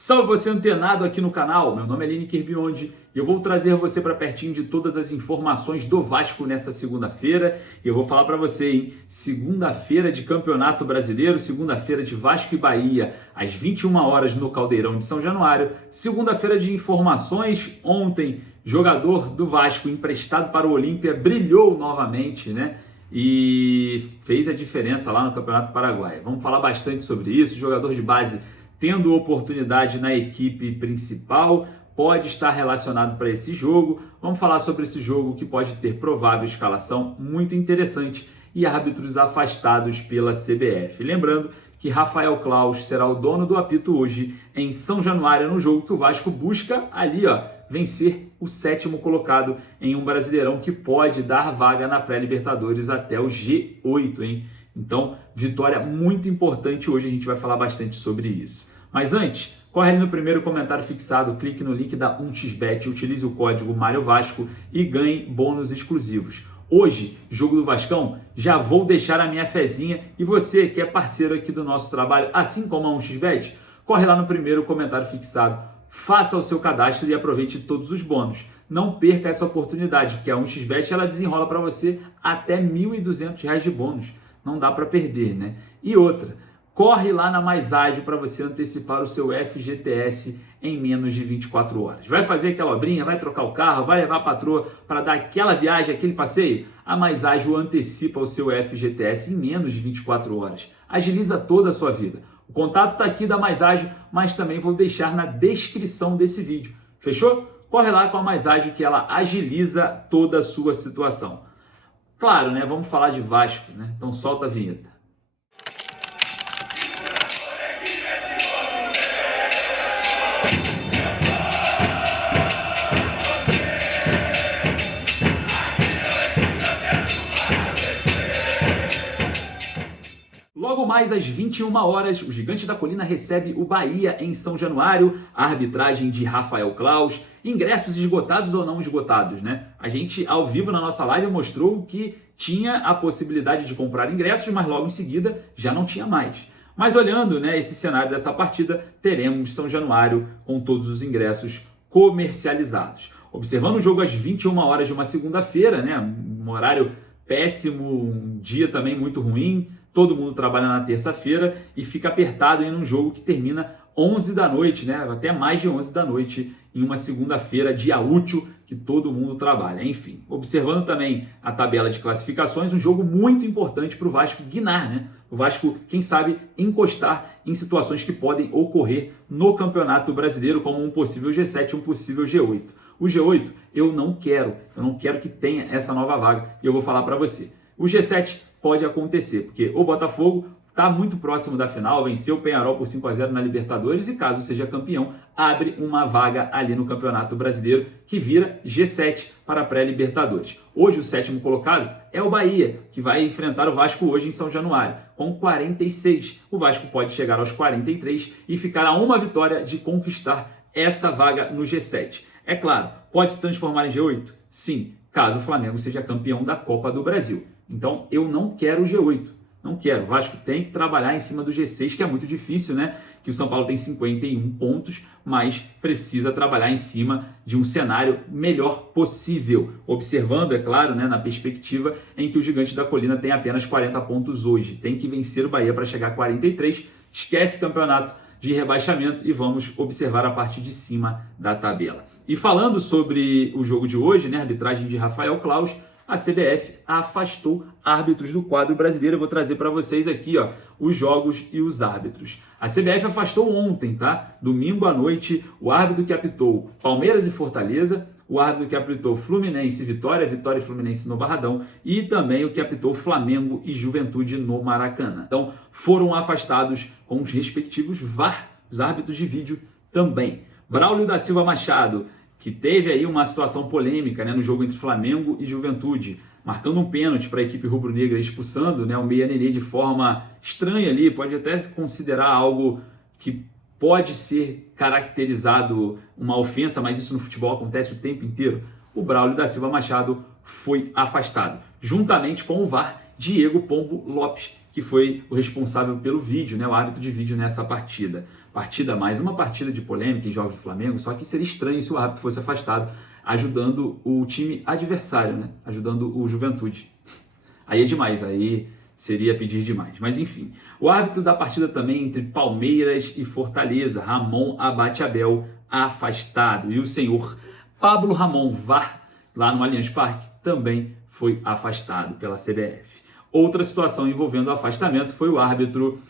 Salve você antenado aqui no canal, meu nome é Lineker Biondi e eu vou trazer você para pertinho de todas as informações do Vasco nessa segunda-feira. E eu vou falar para você, hein? Segunda-feira de Campeonato Brasileiro, segunda-feira de Vasco e Bahia, às 21 horas no Caldeirão de São Januário. Segunda-feira de informações, ontem, jogador do Vasco emprestado para o Olímpia brilhou novamente, né? E fez a diferença lá no Campeonato Paraguaio. Vamos falar bastante sobre isso, jogador de base tendo oportunidade na equipe principal, pode estar relacionado para esse jogo. Vamos falar sobre esse jogo que pode ter provável escalação muito interessante e árbitros afastados pela CBF. Lembrando que Rafael Claus será o dono do apito hoje em São Januário, no jogo que o Vasco busca ali, vencer o 7º colocado em um Brasileirão que pode dar vaga na pré-Libertadores até o G8, hein? Então, vitória muito importante hoje, a gente vai falar bastante sobre isso. Mas antes, corre ali no primeiro comentário fixado, clique no link da 1xBet, utilize o código MárioVasco e ganhe bônus exclusivos. Hoje, jogo do Vascão, já vou deixar a minha fezinha e você que é parceiro aqui do nosso trabalho, assim como a 1xBet, corre lá no primeiro comentário fixado, faça o seu cadastro e aproveite todos os bônus. Não perca essa oportunidade, que a 1xBet ela desenrola para você até R$ 1.200 de bônus. Não dá para perder, né? E outra, corre lá na Mais Ágil para você antecipar o seu FGTS em menos de 24 horas. Vai fazer aquela obrinha, vai trocar o carro, vai levar a patroa para dar aquela viagem, aquele passeio? A Mais Ágil antecipa o seu FGTS em menos de 24 horas. Agiliza toda a sua vida. O contato está aqui da Mais Ágil, mas também vou deixar na descrição desse vídeo. Fechou? Corre lá com a Mais Ágil que ela agiliza toda a sua situação. Claro, né? Vamos falar de Vasco, né? Então solta a vinheta. Logo mais às 21 horas, o Gigante da Colina recebe o Bahia em São Januário, a arbitragem de Rafael Claus, ingressos esgotados ou não esgotados, né? A gente, ao vivo na nossa live, mostrou que tinha a possibilidade de comprar ingressos, mas logo em seguida já não tinha mais. Mas olhando, né, esse cenário dessa partida, teremos São Januário com todos os ingressos comercializados. Observando o jogo às 21 horas de uma segunda-feira, né, um horário péssimo, um dia também muito ruim, todo mundo trabalha na terça-feira e fica apertado em um jogo que termina 11 da noite, né? Até mais de 11 da noite em uma segunda-feira, dia útil, que todo mundo trabalha. Enfim, observando também a tabela de classificações, um jogo muito importante para o Vasco guinar, né? O Vasco, quem sabe, encostar em situações que podem ocorrer no Campeonato Brasileiro, como um possível G7 e um possível G8. O G8 eu não quero que tenha essa nova vaga e eu vou falar para você. O G7 pode acontecer, porque o Botafogo está muito próximo da final, venceu o Peñarol por 5-0 na Libertadores e caso seja campeão, abre uma vaga ali no Campeonato Brasileiro que vira G7 para a pré-Libertadores. Hoje o 7º colocado é o Bahia, que vai enfrentar o Vasco hoje em São Januário, com 46. O Vasco pode chegar aos 43 e ficar a uma vitória de conquistar essa vaga no G7. É claro, pode se transformar em G8? Sim, caso o Flamengo seja campeão da Copa do Brasil. Então eu não quero o G8. Não quero. O Vasco tem que trabalhar em cima do G6, que é muito difícil, né? Que o São Paulo tem 51 pontos, mas precisa trabalhar em cima de um cenário melhor possível. Observando, é claro, né, na perspectiva em que o Gigante da Colina tem apenas 40 pontos hoje. Tem que vencer o Bahia para chegar a 43. Esquece campeonato de rebaixamento e vamos observar a parte de cima da tabela. E falando sobre o jogo de hoje, né, arbitragem de Rafael Claus, a CBF afastou árbitros do quadro brasileiro. Eu vou trazer para vocês aqui, os jogos e os árbitros. A CBF afastou ontem, tá? Domingo à noite, o árbitro que apitou Palmeiras e Fortaleza, o árbitro que apitou Fluminense e Vitória, Vitória e Fluminense no Barradão, e também o que apitou Flamengo e Juventude no Maracanã. Então, foram afastados com os respectivos VAR, os árbitros de vídeo também. Braulio da Silva Machado, que teve aí uma situação polêmica, né, no jogo entre Flamengo e Juventude, marcando um pênalti para a equipe rubro-negra, expulsando, né, o Meia Nenê de forma estranha ali, pode até considerar algo que pode ser caracterizado uma ofensa, mas isso no futebol acontece o tempo inteiro. O Braulio da Silva Machado foi afastado, juntamente com o VAR Diego Pombo Lopes, que foi o responsável pelo vídeo, né, o árbitro de vídeo nessa partida. mais uma partida de polêmica em jogos do Flamengo, só que seria estranho se o árbitro fosse afastado, ajudando o time adversário, né? Ajudando o Juventude. Aí é demais, aí seria pedir demais. Mas enfim, o árbitro da partida também entre Palmeiras e Fortaleza, Ramon Abate-Abel, afastado. E o senhor Pablo Ramon VAR, lá no Allianz Parque, também foi afastado pela CBF. Outra situação envolvendo o afastamento foi o árbitro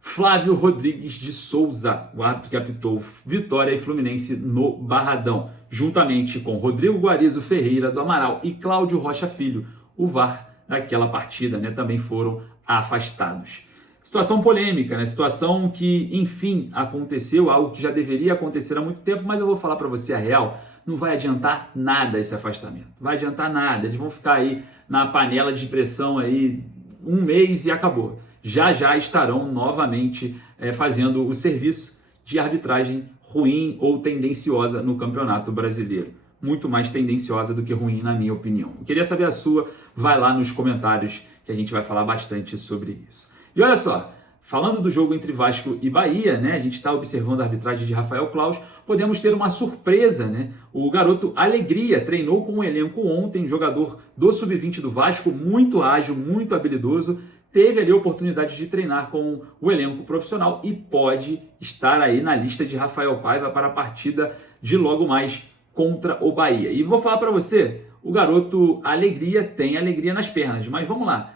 Flávio Rodrigues de Souza, o árbitro que apitou Vitória e Fluminense no Barradão, juntamente com Rodrigo Guarizo Ferreira do Amaral e Cláudio Rocha Filho, o VAR daquela partida, né, também foram afastados. Situação polêmica, né? Situação que, enfim, aconteceu, algo que já deveria acontecer há muito tempo, mas eu vou falar para você a real, não vai adiantar nada esse afastamento, não vai adiantar nada, eles vão ficar aí na panela de pressão aí um mês e acabou. Já estarão novamente fazendo o serviço de arbitragem ruim ou tendenciosa no Campeonato Brasileiro. Muito mais tendenciosa do que ruim, na minha opinião. Eu queria saber a sua, vai lá nos comentários que a gente vai falar bastante sobre isso. E olha só, falando do jogo entre Vasco e Bahia, né, a gente está observando a arbitragem de Rafael Claus, podemos ter uma surpresa, né? O garoto Alegria treinou com o elenco ontem, jogador do Sub-20 do Vasco, muito ágil, muito habilidoso, teve ali a oportunidade de treinar com o elenco profissional e pode estar aí na lista de Rafael Paiva para a partida de logo mais contra o Bahia. E vou falar para você, o garoto Alegria tem alegria nas pernas, mas vamos lá.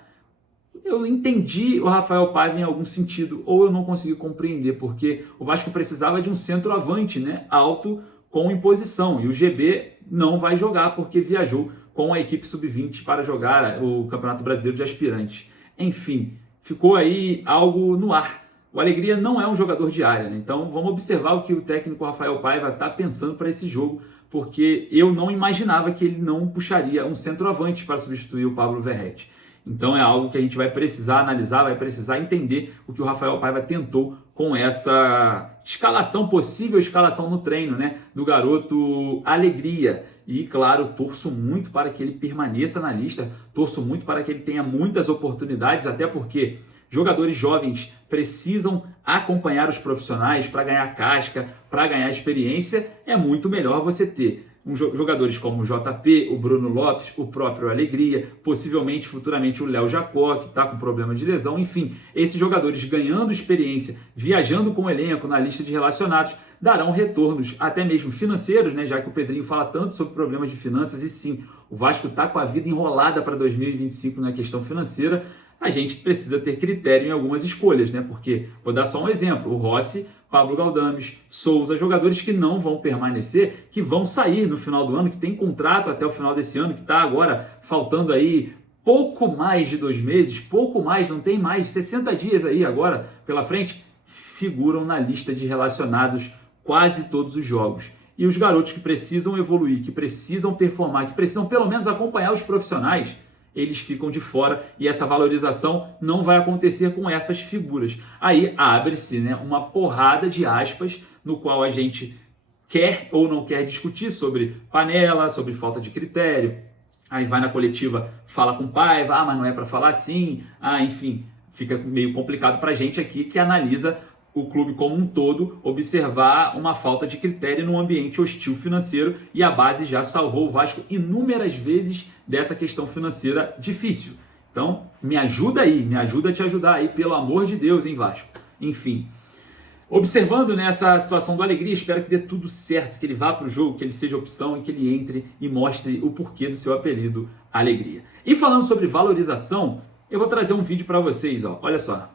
Eu entendi o Rafael Paiva em algum sentido, ou eu não consegui compreender, porque o Vasco precisava de um centroavante, né, alto, com imposição, e o GB não vai jogar porque viajou com a equipe Sub-20 para jogar o Campeonato Brasileiro de Aspirantes. Enfim, ficou aí algo no ar. O Alegria não é um jogador de área, né? Então vamos observar o que o técnico Rafael Paiva está pensando para esse jogo, porque eu não imaginava que ele não puxaria um centroavante para substituir o Pablo Verrete. Então é algo que a gente vai precisar analisar, vai precisar entender o que o Rafael Paiva tentou com essa escalação, possível escalação no treino, né, do garoto Alegria. E claro, torço muito para que ele permaneça na lista, torço muito para que ele tenha muitas oportunidades, até porque jogadores jovens precisam acompanhar os profissionais para ganhar casca, para ganhar experiência. É muito melhor você ter jogadores como o JP, o Bruno Lopes, o próprio Alegria, possivelmente futuramente o Léo Jacó, que está com problema de lesão, enfim, esses jogadores ganhando experiência, viajando com o elenco na lista de relacionados, darão retornos até mesmo financeiros, né, já que o Pedrinho fala tanto sobre problemas de finanças, e sim, o Vasco está com a vida enrolada para 2025 na questão financeira. A gente precisa ter critério em algumas escolhas, né, porque, vou dar só um exemplo, o Rossi, Pablo Galdames, Souza, jogadores que não vão permanecer, que vão sair no final do ano, que tem contrato até o final desse ano, que está agora faltando aí pouco mais de 2 meses, pouco mais, não tem mais, 60 dias aí agora pela frente, figuram na lista de relacionados quase todos os jogos. E os garotos que precisam evoluir, que precisam performar, que precisam pelo menos acompanhar os profissionais, eles ficam de fora e essa valorização não vai acontecer com essas figuras. Aí abre-se, né, uma porrada de aspas no qual a gente quer ou não quer discutir sobre panela, sobre falta de critério. Aí vai na coletiva, fala com Paiva, mas não é para falar assim. Enfim, fica meio complicado para a gente aqui que analisa o clube como um todo, observar uma falta de critério num ambiente hostil financeiro, e a base já salvou o Vasco inúmeras vezes dessa questão financeira difícil. Então, me ajuda aí, me ajuda a te ajudar aí, pelo amor de Deus, hein, Vasco? Enfim, observando nessa situação do Alegria, espero que dê tudo certo, que ele vá para o jogo, que ele seja opção e que ele entre e mostre o porquê do seu apelido Alegria. E falando sobre valorização, eu vou trazer um vídeo para vocês, ó. Olha só.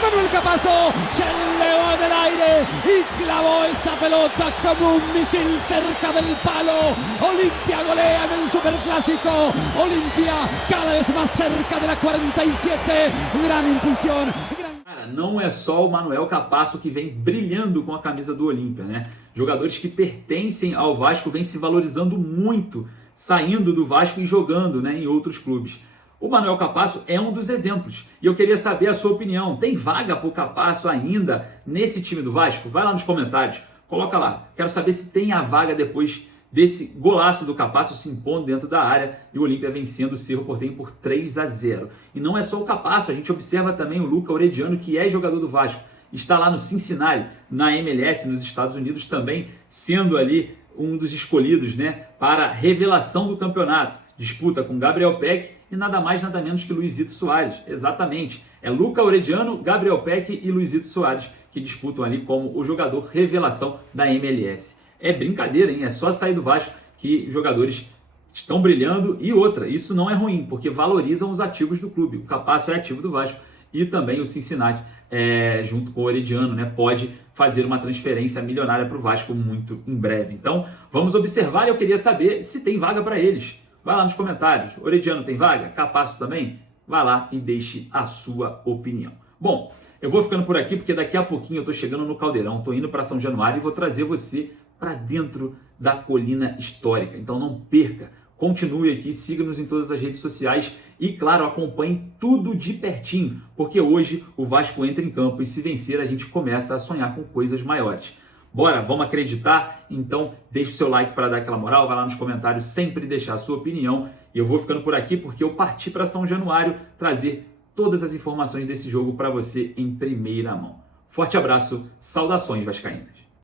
Manuel Capazo se elevó en el aire y clavó esa pelota como un misil cerca del palo. Olimpia golea en el Superclásico. Olimpia cada vez más cerca de la 47. Gran impulsión. Cara, não é só o Manuel Capasso que vem brilhando com a camisa do Olimpia, né? Jogadores que pertencem ao Vasco vêm se valorizando muito, saindo do Vasco e jogando, né, em outros clubes. O Manuel Capasso é um dos exemplos. E eu queria saber a sua opinião. Tem vaga para o Capasso ainda nesse time do Vasco? Vai lá nos comentários, coloca lá. Quero saber se tem a vaga depois desse golaço do Capasso se impondo dentro da área e o Olímpia vencendo o Cerro Porteño por 3-0. E não é só o Capasso, a gente observa também o Luca Orediano, que é jogador do Vasco. Está lá no Cincinnati, na MLS, nos Estados Unidos, também sendo ali um dos escolhidos, né, para a revelação do campeonato. Disputa com Gabriel Peck e nada mais, nada menos que Luizito Soares. Exatamente. É Luca Orediano, Gabriel Peck e Luizito Soares que disputam ali como o jogador revelação da MLS. É brincadeira, hein? É só sair do Vasco que os jogadores estão brilhando. E outra, isso não é ruim, porque valorizam os ativos do clube. O Capasso é ativo do Vasco e também o Cincinnati, junto com o Orediano, né, pode fazer uma transferência milionária para o Vasco muito em breve. Então, vamos observar e eu queria saber se tem vaga para eles. Vai lá nos comentários. Orediano tem vaga? Capasso também? Vai lá e deixe a sua opinião. Bom, eu vou ficando por aqui porque daqui a pouquinho eu estou chegando no Caldeirão, estou indo para São Januário e vou trazer você para dentro da colina histórica. Então não perca, continue aqui, siga-nos em todas as redes sociais e, claro, acompanhe tudo de pertinho, porque hoje o Vasco entra em campo e se vencer a gente começa a sonhar com coisas maiores. Bora, vamos acreditar? Então deixe o seu like para dar aquela moral, vai lá nos comentários sempre deixar a sua opinião e eu vou ficando por aqui porque eu parti para São Januário trazer todas as informações desse jogo para você em primeira mão. Forte abraço, saudações vascaínas!